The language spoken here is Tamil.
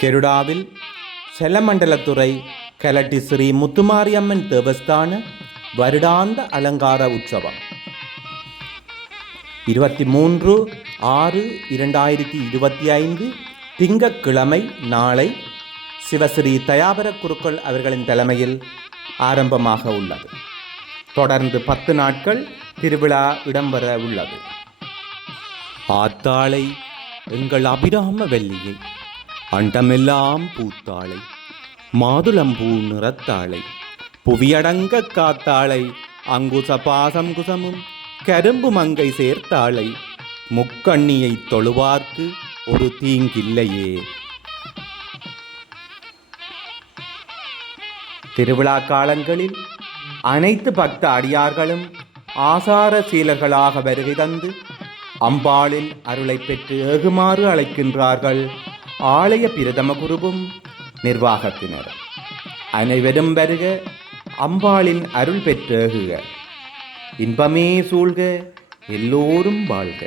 கெருடாவில் செலமண்டலத்துறை கலட்டி ஸ்ரீ முத்துமாரியம்மன் தேவஸ்தான வருடாந்த அலங்கார உற்சவம் 23/6/2025 திங்கட்கிழமை நாளை சிவஸ்ரீ தயாபர குருக்கள் அவர்களின் தலைமையில் ஆரம்பமாக உள்ளது. தொடர்ந்து 10 நாட்கள் திருவிழா இடம்பெற உள்ளது. ஆத்தாளை எங்கள் அபிராம வெள்ளியை, அண்டமெல்லாம் பூத்தாளை, மாதுளம்பூ நிறத்தாளை, புவியடங்க காத்தாளை, அங்குச பாசம் குசமும் கரும்பு மங்கை சேர்த்தாளை, முக்கண்ணியை தொழுவார்க்கு ஒரு தீங்கில்லையே. திருவிழா காலங்களில் அனைத்து பக்த அடியார்களும் ஆசார சீலர்களாக வருகை தந்து அம்பாளின் அருளை பெற்று ஏகுமாறு அழைக்கின்றார்கள் ஆலய பிரதம குருவும் நிர்வாகத்தினர். அனைவரும் வருக, அம்பாளின் அருள் பெற்று ஏகுக, இன்பமே சூழ்க, எல்லோரும் வாழ்க.